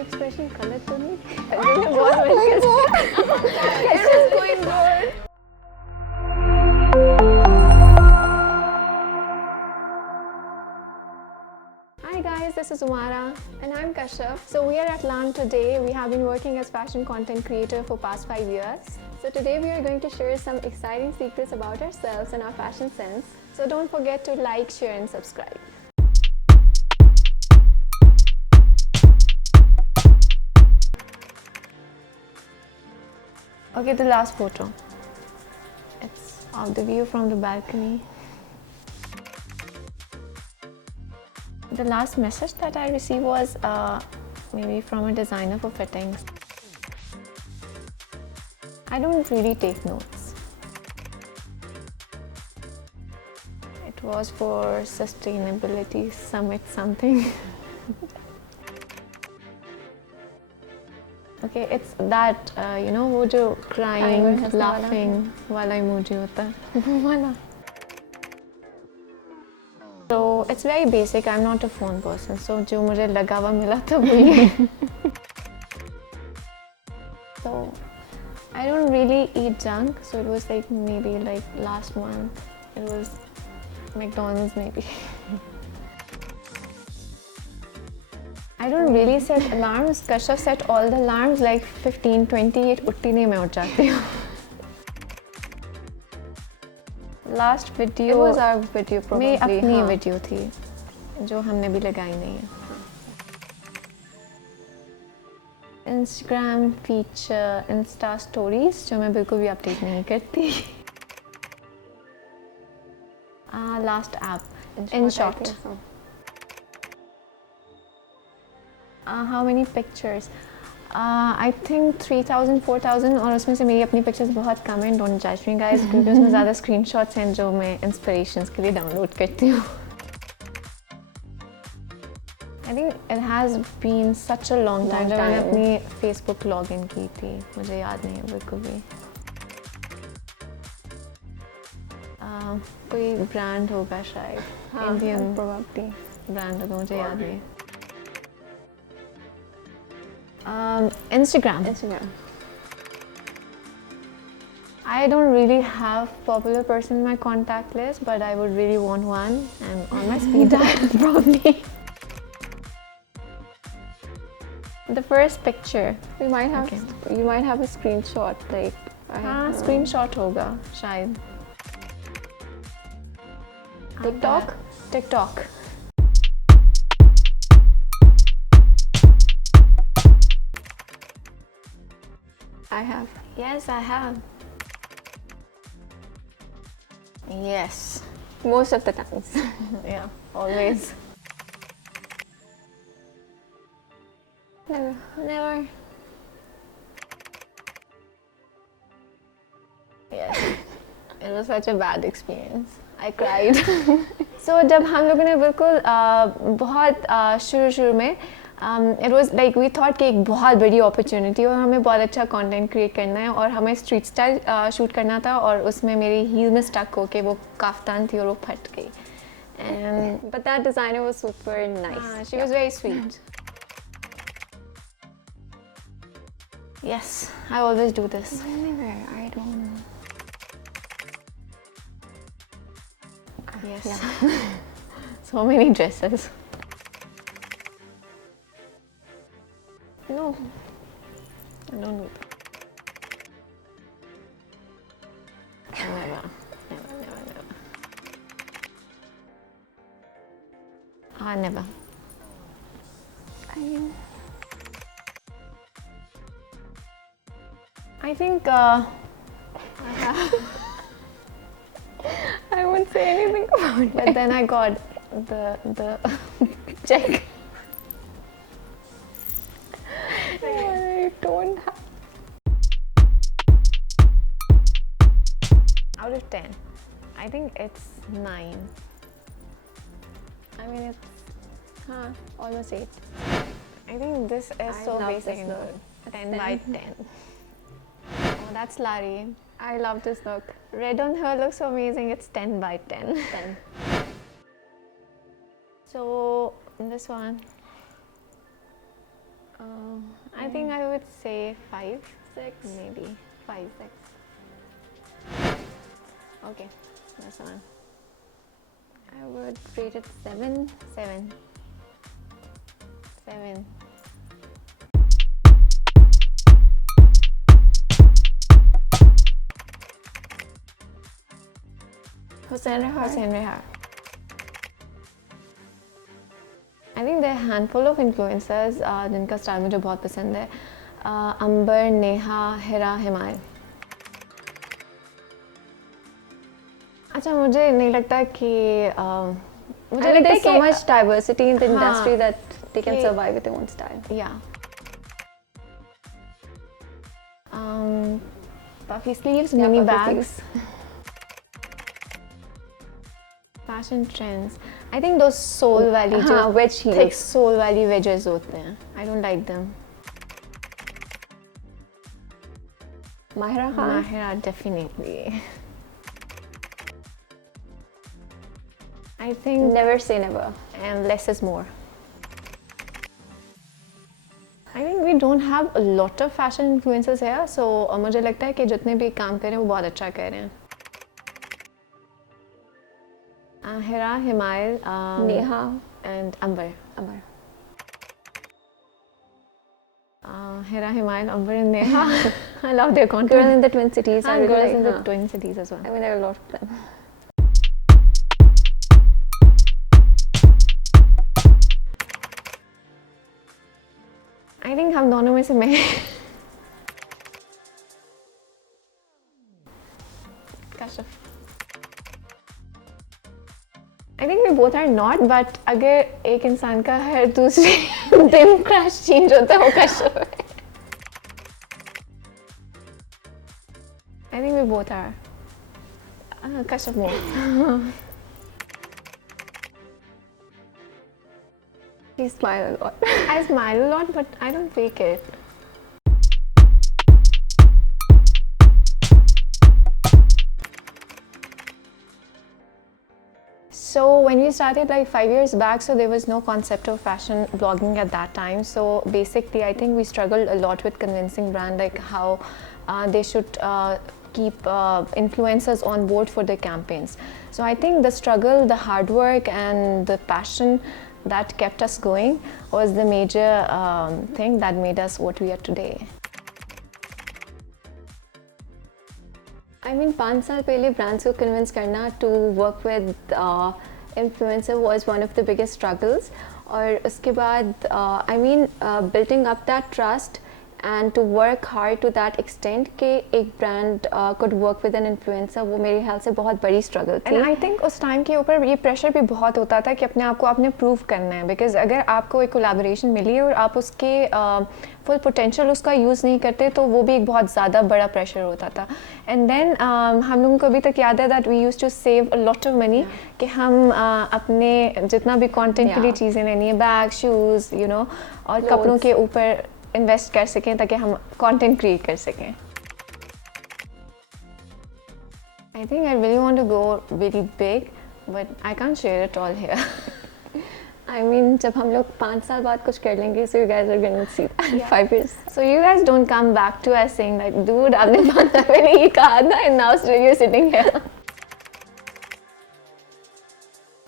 ये एक्सप्रेशन गलत तो नहीं? बहुत मिलकर it is going good. Hi guys, this is Umara and I'm Kashaf. So we are at LAAM today. We have been working as fashion content creator for past 5 years. So today we are going to share some exciting secrets about ourselves and our fashion sense. So don't forget to like, share and subscribe. Okay, the last photo. It's of the view from the balcony. The last message that I received was maybe from a designer for fittings. I don't really take notes. It was for sustainability summit something. Okay, it's that you know वो जो crying, laughing वाला emoji होता है वो वाला. So it's very basic. I'm not a phone person. So जो मुझे लगा हुआ मिला था वही. So I don't really eat junk. So it was like maybe like last month. It was McDonald's maybe. I don't really set alarms. Kashaf set all the alarms like 15, 20. उठती नहीं मैं उठ जाती हूँ. Last video. It was our video probably. मेरी अपनी video थी जो हमने भी लगाई नहीं है. Instagram feature, Insta stories जो मैं बिल्कुल भी update नहीं करती. Last app. In short. How many pictures? I think 3,000, 4,000 और उसमें से मेरी अपनी pictures बहुत कम हैं. Don't judge me guys क्योंकि उसमें ज़्यादा screenshots हैं जो मैं inspirations के लिए download करती हूँ. I think it has been such a long time जब मैंने अपनी Facebook login की थी. मुझे याद नहीं है बिल्कुल भी. कोई brand होगा शायद. Indian probably brand होगा मुझे याद नहीं. Instagram. I don't really have popular person in my contact list, but I would really want one, and on my speed dial probably. The first picture. You might have a screenshot like. Screenshot होगा शायद. TikTok. I have. Yes, I have. Yes. Most of the times. Yeah, always. Never. Yes. It was such a bad experience. I cried. So जब हम लोगों ने बिल्कुल बहुत शुरू में it was like we thought कि एक बहुत बड़ी opportunity और हमें बहुत अच्छा content create करना है और हमें street style shoot करना था और उसमें मेरी heel में stuck होके वो काफ्तान थी और वो फट गई. And but that designer was super nice. She was very sweet. Yes, I always do this. Never, I don't. Yes. Yeah. So many dresses. No, I don't do that. Never. Never. I think I won't say anything about it. But then I got the check. I don't have. Out of 10, I think it's 9. I mean, it's almost 8. I think this is so basic. 10 by 10. Oh, that's Larry. I love this look. Red on her looks so amazing. It's 10 by 10. 10. So this one. I think I would say 5, 6, maybe 5, 6. Okay, that's one. I would rate it 7. 7. 7. Hussain Rehar. Hussain Rehar. I think there are a handful of influencers जिनका style मुझे बहुत पसंद है. अंबर, नेहा, हिरा, हिमाल. अच्छा, मुझे नहीं लगता कि मुझे लगता है there's कि so much diversity in the हाँ, industry that they can कि- survive with their own style. Yeah. Puffy sleeves, Yeah, mini puffy bags. Fashion trends. I think those soul valley जो wedge heels. thick soul valley wedges होते हैं. I don't like them. Mahira Khan. Mahira, definitely. I think Never say never. and less is more. I think we don't have a lot of fashion influencers here, so मुझे लगता है कि जितने भी काम कर रहे हैं वो बहुत अच्छा कर रहे हैं. Hira, Himail, Neha. and Amber. Amar. Hira, Himail, Amber, and Neha. I love their content. Girls in the Twin Cities. I And really girls like in the हाँ. Twin Cities as well. I mean, there are a lot of them. I think हम दोनों में से मैं Kashaf. I think we both are not, but अगर एक इंसान का हर दूसरे दिन क्रश चेंज होता है वो कश्यप है. I think we both are. Kashaf more. She smile a lot. I smile a lot, but I don't fake it. So when we started like 5 years back, so there was no concept of fashion blogging at that time. So basically, I think we struggled a lot with convincing brand like how they should keep influencers on board for their campaigns. So I think the struggle, the hard work, and the passion that kept us going was the major thing that made us what we are today. I mean, 5 साल पहले brands को convince करना to work with influencer was one of the biggest struggles. और उसके बाद I mean, building up that trust and to work hard to that extent कि एक brand could work with an influencer, वो मेरे ख्याल से बहुत बड़ी struggle थी. And I think उस टाइम के ऊपर ये प्रेशर भी बहुत होता था कि अपने आप को आपने प्रूव करना है, बिकॉज अगर आपको एक कोलैबोरेशन मिली है और आप उसके फुल पोटेंशियल उसका यूज़ नहीं करते तो वो भी एक बहुत ज़्यादा बड़ा प्रेशर होता था. एंड देन हम लोगों को अभी तक याद है that we use to save a lot of money कि हम अपने जितना भी कंटेंट के लिए चीज़ें लेनी है, बैग, शूज़, यू नो, और कपड़ों के ऊपर इन्वेस्ट कर सकें ताकि हम कंटेंट क्रिएट कर सकें. I think I really want to go really big, but I can't share it all here. I mean, जब हम लोग 5 साल बाद कुछ कर लेंगे, so you guys are going to see that in 5 years. So you guys don't come back to us saying like, dude, आपने 5 साल पहले ये कहा था and now still you're sitting here.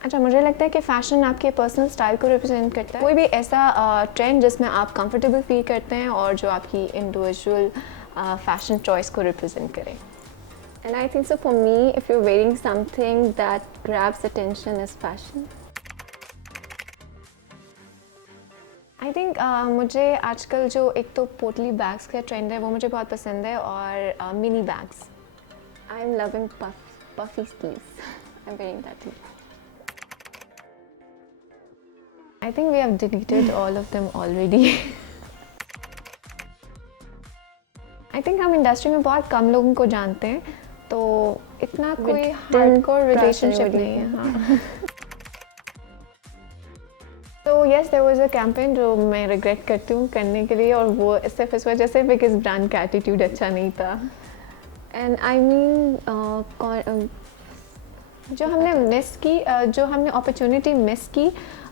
अच्छा, मुझे लगता है कि फ़ैशन आपके पर्सनल स्टाइल को रिप्रेजेंट करता है. कोई भी ऐसा ट्रेंड जिसमें आप कंफर्टेबल फील करते हैं और जो आपकी इंडिविजुअल फैशन चॉइस को रिप्रेजेंट करे. And I think so for me, if you're wearing something that grabs attention is fashion. I think मुझे आजकल जो एक तो पोटली बैग्स का ट्रेंड है वो मुझे बहुत पसंद है, और mini bags. I'm loving puffy sleeves. I'm wearing that too. I think we have deleted all of them already. I think हम इंडस्ट्री में बहुत कम लोगों को जानते हैं, तो इतना कोई हार्डकोर रिलेशनशिप नहीं है. हाँ. तो yes, there was a campaign जो मैं रिग्रेट करती हूँ करने के लिए, और वो सिर्फ इस वजह से बिकॉज ब्रांड का एटीट्यूड अच्छा नहीं था. And I mean, जो हमने मिस की, जो हमने अपॉर्चुनिटी मिस की,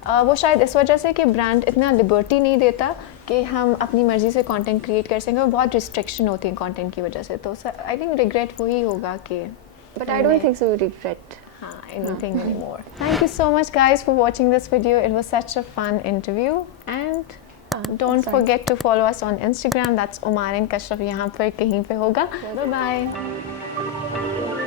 वो शायद इस वजह से कि ब्रांड इतना लिबर्टी नहीं देता कि हम अपनी मर्ज़ी से कंटेंट क्रिएट कर सकें, और बहुत रिस्ट्रिक्शन होती है कंटेंट की वजह से, तो आई थिंक रिग्रेट वही होगा कि but I don't think so regret anything anymore. Thank you so much guys for watching this video. It was such a fun interview, and don't forget to follow us on Instagram. That's Umara Kashaf, यहाँ पर कहीं पे होगा. Bye bye.